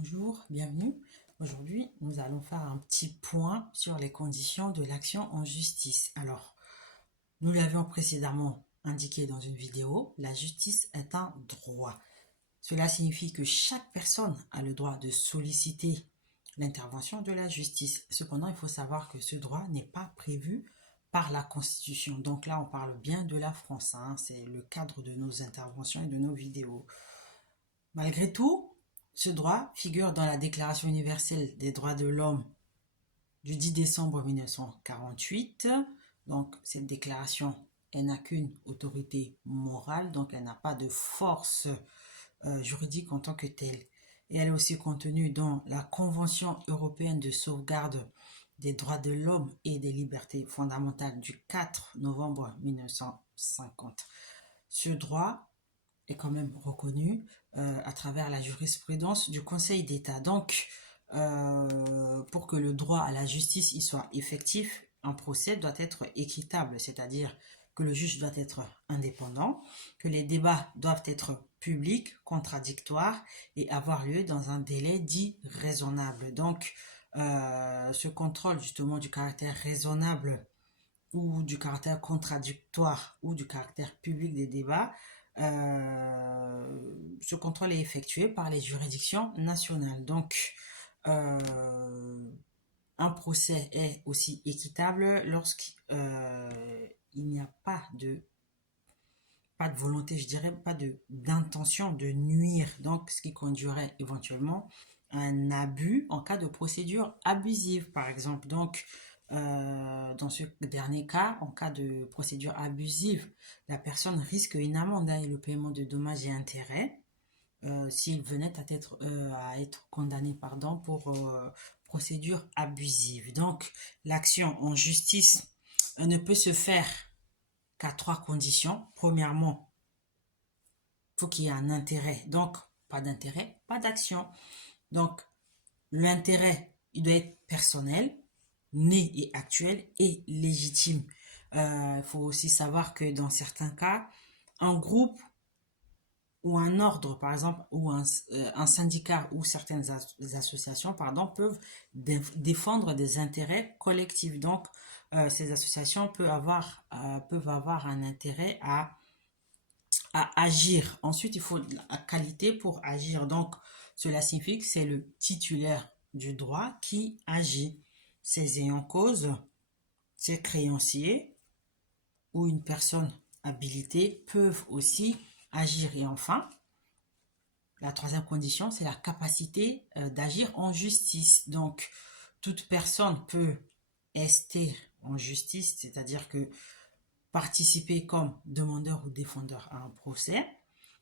Bonjour, bienvenue. Aujourd'hui, nous allons faire un petit point sur les conditions de l'action en justice. Alors, nous l'avions précédemment indiqué dans une vidéo, la justice est un droit. Cela signifie que chaque personne a le droit de solliciter l'intervention de la justice. Cependant, il faut savoir que ce droit n'est pas prévu par la Constitution. Donc là, on parle bien de la France, hein. C'est le cadre de nos interventions et de nos vidéos. Malgré tout, ce droit figure dans la Déclaration universelle des droits de l'homme du 10 décembre 1948. Donc, cette déclaration, elle n'a qu'une autorité morale, donc elle n'a pas de force juridique en tant que telle. Et elle est aussi contenue dans la Convention européenne de sauvegarde des droits de l'homme et des libertés fondamentales du 4 novembre 1950. Ce droit est quand même reconnu à travers la jurisprudence du Conseil d'État. Donc, pour que le droit à la justice y soit effectif, un procès doit être équitable, c'est-à-dire que le juge doit être indépendant, que les débats doivent être publics, contradictoires et avoir lieu dans un délai dit raisonnable. Donc, ce contrôle justement du caractère raisonnable ou du caractère contradictoire ou du caractère public des débats, ce contrôle est effectué par les juridictions nationales. Donc, un procès est aussi équitable lorsqu'il n'y a pas de volonté, je dirais, pas d'intention de nuire, donc ce qui conduirait éventuellement à un abus en cas de procédure abusive, par exemple. Donc, dans ce dernier cas, en cas de procédure abusive, la personne risque une amende et le paiement de dommages et intérêts s'il venait à être condamné pour procédure abusive. Donc, l'action en justice ne peut se faire qu'à trois conditions. Premièrement, il faut qu'il y ait un intérêt. Donc, pas d'intérêt, pas d'action. Donc, l'intérêt, il doit être personnel, né et actuel et légitime. Il faut aussi savoir que dans certains cas, un groupe ou un ordre, par exemple, ou un syndicat ou certaines associations, pardon, peuvent défendre des intérêts collectifs. Donc, ces associations peuvent avoir un intérêt à agir. Ensuite, il faut la qualité pour agir. Donc, cela signifie que c'est le titulaire du droit qui agit. Ces ayants cause, ces créanciers ou une personne habilitée peuvent aussi agir. Et enfin, la troisième condition, c'est la capacité d'agir en justice. Donc, toute personne peut ester en justice, c'est-à-dire que participer comme demandeur ou défendeur à un procès.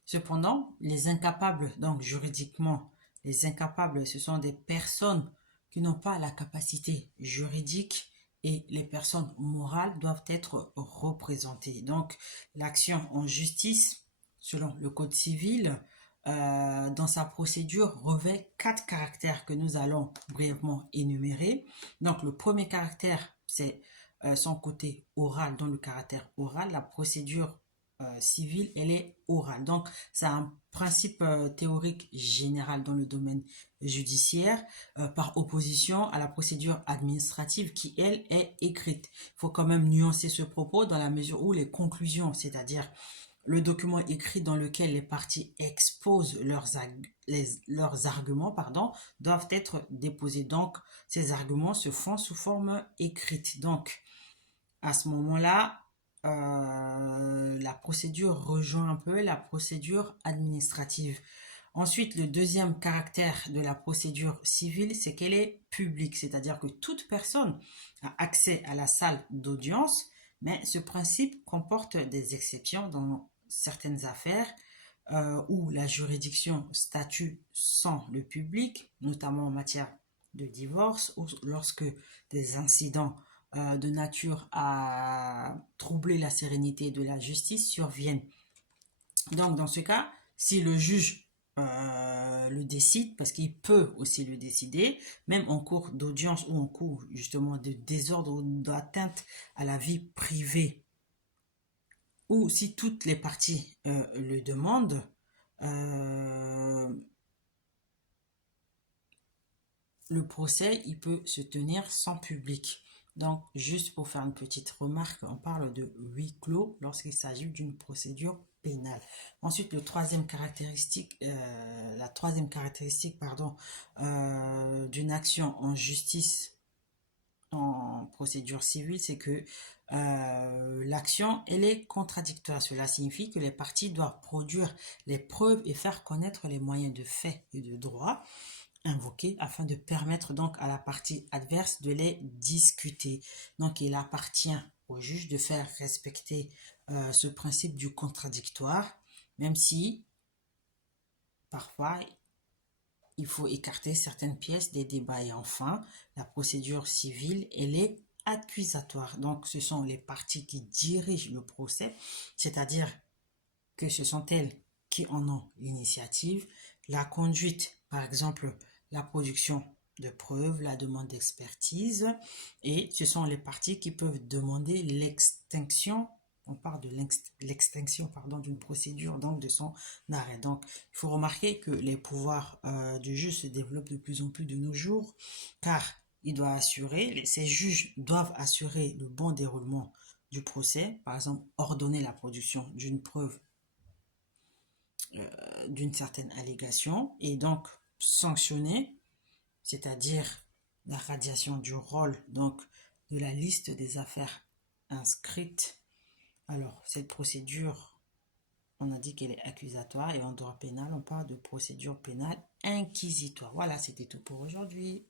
Cependant, les incapables, donc juridiquement, les incapables, ce sont des personnes qui n'ont pas la capacité juridique et les personnes morales doivent être représentées. Donc, l'action en justice, selon le Code civil, dans sa procédure, revêt 4 caractères que nous allons brièvement énumérer. Donc, le premier caractère, c'est son côté oral. Dans le caractère oral, la procédure civile, elle est orale. Donc, c'est un principe théorique général dans le domaine judiciaire par opposition à la procédure administrative qui, elle, est écrite. Il faut quand même nuancer ce propos dans la mesure où les conclusions, c'est-à-dire le document écrit dans lequel les parties exposent leurs arguments, doivent être déposés. Donc, ces arguments se font sous forme écrite. Donc, à ce moment-là, la procédure rejoint un peu la procédure administrative. Ensuite, le deuxième caractère de la procédure civile, c'est qu'elle est publique, c'est-à-dire que toute personne a accès à la salle d'audience, mais ce principe comporte des exceptions dans certaines affaires où la juridiction statue sans le public, notamment en matière de divorce ou lorsque des incidents de nature à troubler la sérénité de la justice surviennent. Donc, dans ce cas, si le juge le décide, parce qu'il peut aussi le décider, même en cours d'audience ou en cours justement de désordre ou d'atteinte à la vie privée, ou si toutes les parties le demandent, le procès, il peut se tenir sans public. Donc, juste pour faire une petite remarque, on parle de huis clos lorsqu'il s'agit d'une procédure pénale. Ensuite, la troisième caractéristique, pardon, d'une action en justice en procédure civile, c'est que l'action, elle est contradictoire. Cela signifie que les parties doivent produire les preuves et faire connaître les moyens de fait et de droit invoqués afin de permettre donc à la partie adverse de les discuter. Donc, il appartient au juge de faire respecter ce principe du contradictoire, même si parfois il faut écarter certaines pièces des débats. Et enfin, la procédure civile, elle est accusatoire. Donc, ce sont les parties qui dirigent le procès, c'est-à-dire que ce sont elles qui en ont l'initiative, la conduite, par exemple, la production de preuves, la demande d'expertise, et ce sont les parties qui peuvent demander l'extinction. On parle de l'extinction, pardon, d'une procédure, donc de son arrêt. Donc, il faut remarquer que les pouvoirs du juge se développent de plus en plus de nos jours, car ces juges doivent assurer le bon déroulement du procès, par exemple, ordonner la production d'une preuve d'une certaine allégation et donc sanctionner, c'est-à-dire la radiation du rôle donc de la liste des affaires inscrites. Alors, cette procédure, on a dit qu'elle est accusatoire et en droit pénal, on parle de procédure pénale inquisitoire. Voilà, c'était tout pour aujourd'hui.